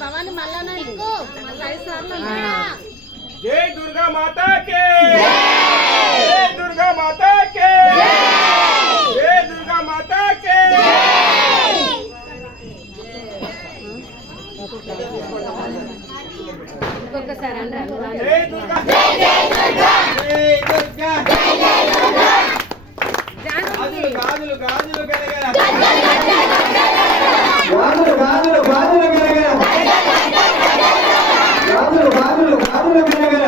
భవాని మళ్ళా మళ్ళీ 5 సార్లు जय दुर्गा माता के जय दुर्गा माता के जय दुर्गा माता के जय दुर्गा जय दुर्गा जय दुर्गा गाजुలు गाजुలు గలగల गाजुలు गाजुలు गाजुలు గలగల गाजुలు गाजुలు गाजुలు గలగల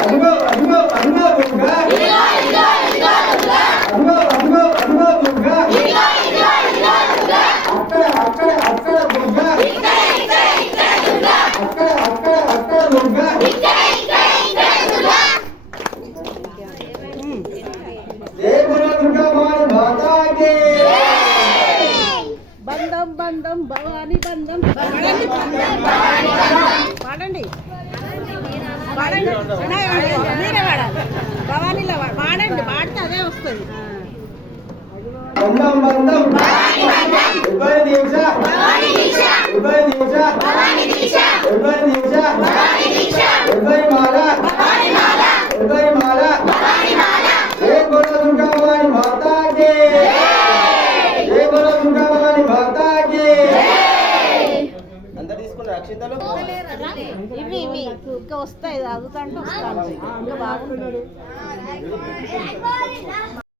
అదిగో అదిగో అదిగో దుర్గా ఇదిగో ఇదిగో ఇదిగో దుర్గా అదిగో అదిగో అదిగో దుర్గా ఇదిగో ఇదిగో ఇదిగో దుర్గా అక్కడ అక్కడ అక్కడ దుర్గా ఇక్కడ ఇక్కడ ఇక్కడ దుర్గా అక్కడ అక్కడ అక్కడ దుర్గా ఇక్కడ ఇక్కడ ఇక్కడ దుర్గా జై బోలో దుర్గా మాతా కి బంధం బంధం భవాని బంధం పాడండి పాడండి మీరే పాడాలి భవానీలో పాడండి పాడితే అదే వస్తుంది బంధం బంధం భవాని దీక్ష భవాని దీక్ష భవాని దీక్ష భవాని దీక్ష భవాని దీక్ష భవాని దీక్ష భవాని మాల భవాని మాల భవాని మాల భవాని మాల జై బోలో దుర్గా భవాని మాతా కి జై బోలో దుర్గా భవాని మాతా కి అందరూ తీసుకున్నారు అక్షింతలు ఇవి ఇవి ఇంకా వస్తాయి తాగుతుంటే వస్తాను ఇంకా బాగుంటుంది